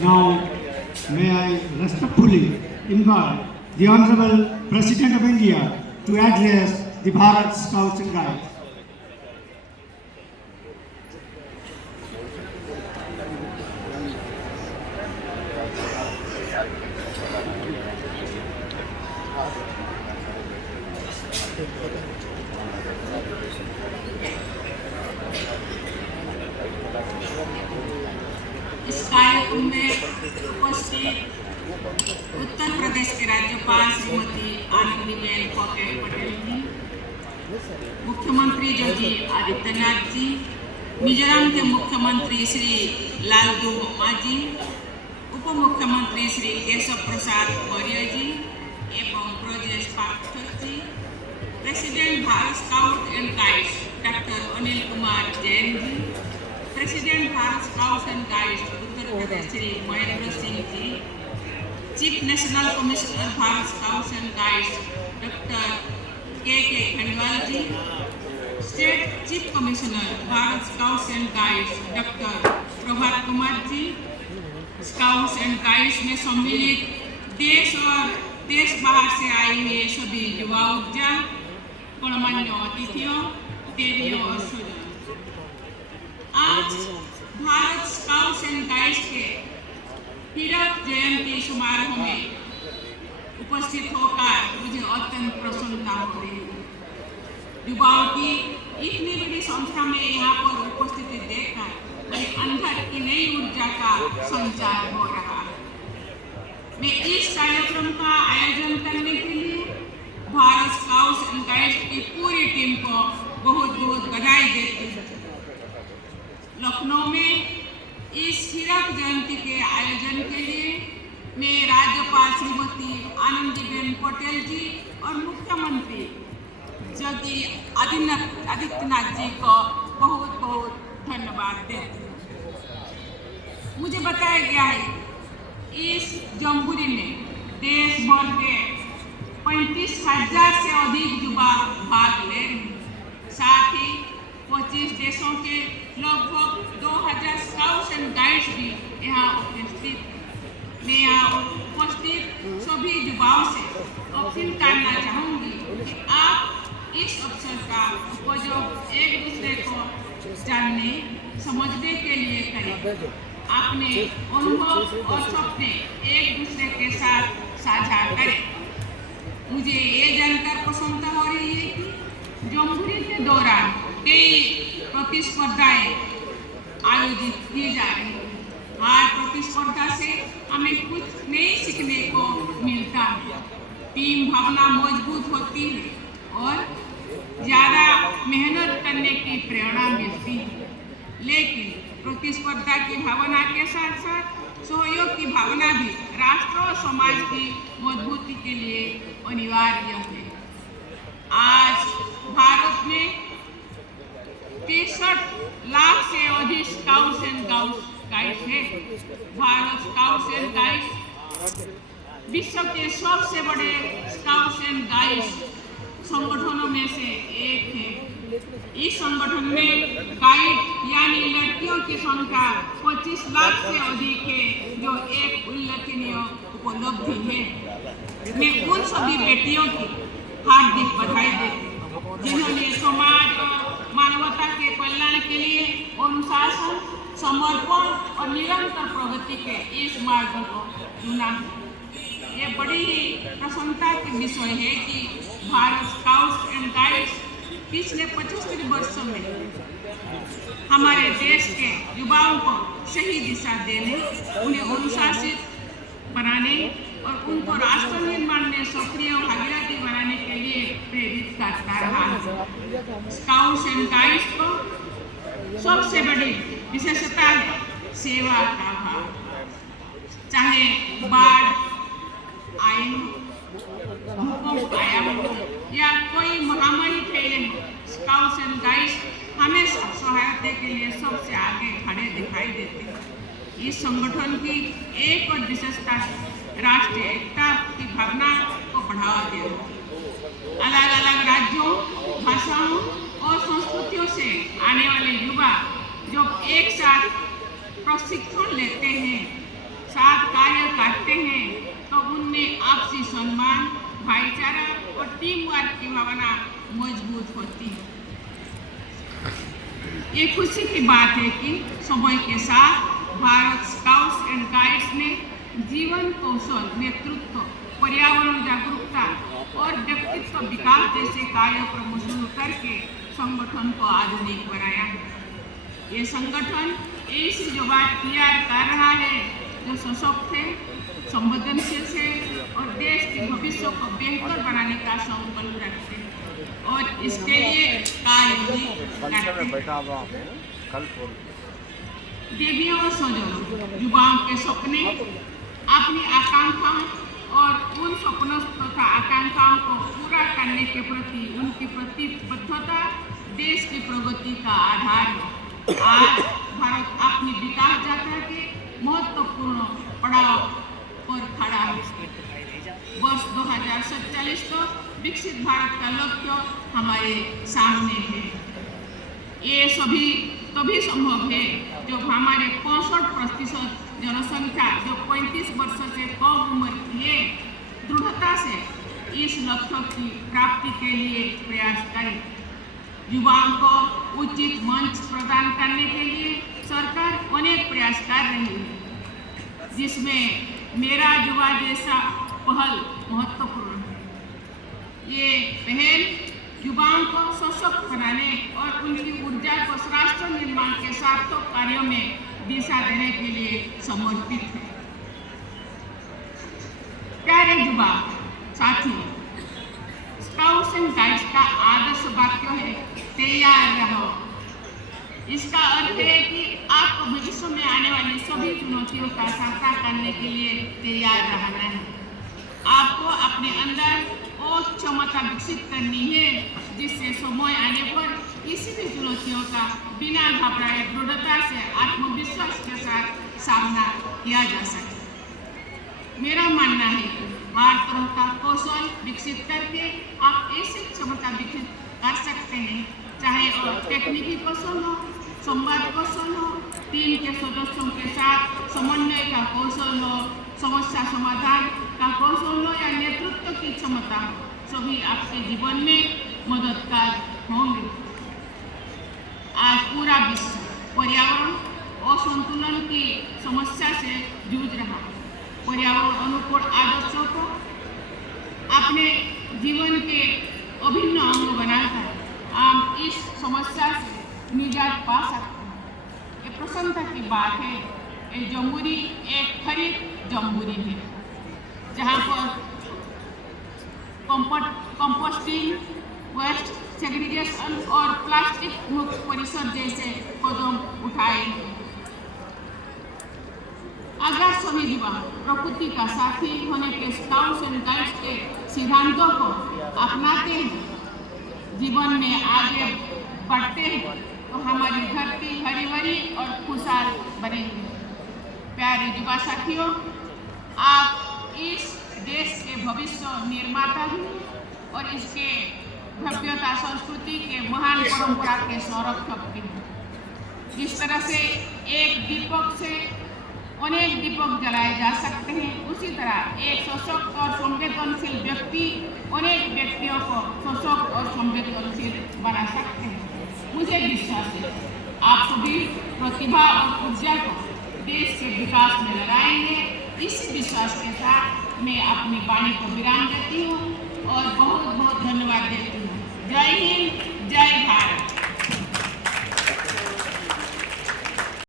Now, may I respectfully invite the Honorable President of India to address the Bharat Scouts and Guides. इस कार्यक्रम में उपस्थित उत्तर प्रदेश के राज्यपाल श्रीमती आनंदीबेन पटेल जी, मुख्यमंत्री योगी आदित्यनाथ जी, मिजोरम के मुख्यमंत्री श्री लालदुमा जी, उप मुख्यमंत्री श्री केशव प्रसाद मौर्य जी एवं Brajesh Pathak ji, president Bharat scout and guides doctor Anil Kumar Jain ji, president Bharat scouts and guides Uttar Pradesh Shri Mahendra Singh ji, chief national commissioner Bharat scouts and guides doctor K Khandwal ji, state chief commissioner Bharat scouts and guides doctor Prabhat Kumar ji, scouts and guides में सम्मिलित देश और देश बाहर से आए हुए सभी युवा ऊर्जा, गणमान्य अतिथियों, देवियों और स्वजनों, आज भारत स्काउट्स एंड गाइड्स के हीरक जयंती समारोह में उपस्थित होकर मुझे अत्यंत प्रसन्नता हो रही है। युवाओं की इतनी बड़ी संख्या में यहाँ पर उपस्थिति देखकर मेरे अंदर की नई ऊर्जा का संचार हो रहा है। मैं इस कार्यक्रम का आयोजन करने के लिए भारत स्काउट्स एंड गाइड्स की पूरी टीम को बहुत बहुत बधाई देती हूँ। लखनऊ में इस हीरक जयंती के आयोजन के लिए मैं राज्यपाल श्रीमती आनंदीबेन पटेल जी और मुख्यमंत्री योगी आदित्यनाथ जी को बहुत बहुत धन्यवाद देती हूँ। मुझे बताया गया है इस जमहूरी में देश भर के 35,000 से अधिक युवा भाग ले रहे हैं। साथ ही 25 देशों के लगभग 2,000 स्काउट्स एंड गाइड्स भी यहाँ उपस्थित हैं। मैं यहाँ उपस्थित सभी युवाओं से अपील करना चाहूँगी कि आप इस अवसर का उपयोग एक दूसरे को जानने समझने के लिए करें। अपने अनुभव और सपने एक दूसरे के साथ साझा करें। मुझे ये जानकर प्रसन्नता हो रही है कि जमहूरी के दौरान कई प्रतिस्पर्धाएं आयोजित की जा रही है। हर प्रतिस्पर्धा से हमें कुछ नए सीखने को मिलता है। टीम भावना मजबूत होती है और ज़्यादा मेहनत करने की प्रेरणा मिलती है। लेकिन प्रतिस्पर्धा की भावना के साथ साथ सहयोग की भावना भी राष्ट्र और समाज की मजबूती के लिए अनिवार्य है। आज भारत में 63 लाख से अधिक स्काउट्स एंड गाइड्स है। भारत स्काउट्स एंड गाइड्स विश्व के सबसे बड़े स्काउट्स एंड गाइड्स संगठनों में से एक है। इस संगठन में गाइड यानी लड़कियों की संख्या 25 लाख से अधिक है, जो एक उल्लेखनीय उपलब्धि है। मैं उन सभी बेटियों की हार्दिक बधाई देती हूँ जिन्होंने समाज और मानवता के कल्याण के लिए अनुशासन, समर्पण और निरंतर प्रगति के इस मार्ग को चुना है। ये बड़ी ही प्रसन्नता के विषय है कि भारत स्काउट्स एंड गाइड्स पिछले 75 वर्षों में हमारे देश के युवाओं को सही दिशा देने, उन्हें अनुशासित बनाने और उनको राष्ट्र निर्माण में सक्रिय भागीदारी बनाने के लिए प्रेरित करता रहा है। स्काउट्स एंड गाइड्स को सबसे बड़ी विशेषता है सेवा का भाव। चाहे बाढ़ आए, भूकंप आया हो या कोई महामारी फैले हो, स्काउट्स एंड गाइड्स हमेशा सहायता के लिए सबसे आगे खड़े दिखाई देते हैं। इस संगठन की एक और विशेषता है राष्ट्रीय एकता की भावना को बढ़ावा देना। अलग अलग राज्यों, भाषाओं और संस्कृतियों से आने वाले युवा जब एक साथ प्रशिक्षण लेते हैं, साथ कार्य करते हैं तो उनमें आपसी सम्मान, भाईचारा और टीम वर्क की भावना मजबूत होती है। ये खुशी की बात है कि समय के साथ भारत स्काउट्स एंड गाइड्स ने जीवन कौशल, नेतृत्व, पर्यावरण जागरूकता और व्यक्तित्व विकास जैसे कार्यक्रम शुरू करके संगठन को आधुनिक बनाया है। ये संगठन ऐसी युवा तैयार कर रहा है जो सशक्त है, संवेदनशील है और देश के भविष्य को बेहतर बनाने का संकल्प रखते हैं और इसके लिए कार्य भी करते हैं। देवियों और स्वजनों, युवाओं के सपने, अपनी आकांक्षाओं और उन सपनों तथा आकांक्षाओं को पूरा करने के प्रति उनकी प्रतिबद्धता देश की प्रगति का आधार है। आज भारत अपनी विकास यात्रा के महत्वपूर्ण पड़ाव पर खड़ा है। वर्ष 2047 तो विकसित भारत का लक्ष्य हमारे सामने है। ये सभी तभी संभव है जब हमारे 65% जनसंख्या जो 35 वर्ष से कम उम्र की है, दृढ़ता से इस लक्ष्य की प्राप्ति के लिए प्रयास करें। युवाओं को उचित मंच प्रदान करने के लिए सरकार अनेक प्रयास कर रही है, जिसमें मेरा युवा जैसा पहल महत्वपूर्ण है। ये पहल युवाओं को सशक्त बनाने और उनकी ऊर्जा को राष्ट्र निर्माण के सार्थक कार्यों में दिशा देने के लिए समर्पित है। प्यारे युवा साथियों, स्काउट्स एंड गाइड्स का आदर्श वाक्य है तैयार रहो। इसका अर्थ है कि आपको भविष्य में आने वाली सभी चुनौतियों का सामना करने के लिए तैयार रहना है। आपको अपने अंदर और क्षमता विकसित करनी है जिससे समय आने पर किसी भी चुनौतियों का बिना घबराए दृढ़ता से आत्मविश्वास के साथ सामना किया जा सके। मेरा मानना है कि हर तरह का कौशल विकसित करके आप ऐसी क्षमता विकसित कर सकते हैं, चाहे वो तकनीकी कौशल हो, संवाद कौशल हो, टीम के सदस्यों के साथ समन्वय का कौशल हो, समस्या समाधान का कौशल हो या नेतृत्व की क्षमता हो, सभी आपके जीवन में मददगार होंगे। आज पूरा विश्व पर्यावरण असंतुलन की समस्या से जूझ रहा है। पर्यावरण अनुकूल आदर्शों को अपने जीवन के अभिन्न अंग बनाकर हम इस समस्या से निजात पा सकते हैं। ये प्रसन्नता की बात है। ये जम्बूरी एक हरित जम्बूरी है, जहाँ पर कंपोस्टिंग, वेस्ट सेग्रीगेशन और प्लास्टिक मुक्त परिसर जैसे कदम उठाए। अगर सभी युवा प्रकृति का साथी होने के स्काउट्स एंड गाइड्स के सिद्धांतों को अपनाते हैं, जीवन में आगे बढ़ते हैं, तो हमारी धरती हरी भरी और खुशहाल बनेगी। प्यारे युवा साथियों, आप इस देश के भविष्य निर्माता हैं और इसके भव्यता संस्कृति के महान परंपरा के संरक्षक भी हैं। जिस तरह से एक दीपक से अनेक दीपक जलाए जा सकते हैं, उसी तरह एक सशक्त और संवेदनशील व्यक्ति अनेक व्यक्तियों को सशक्त और संवेदनशील बना सकते हैं। मुझे विश्वास है आप सभी प्रतिभा और ऊर्जा को देश के विकास में लगाएंगे। इस विश्वास के साथ मैं अपनी वाणी को विराम देती हूं।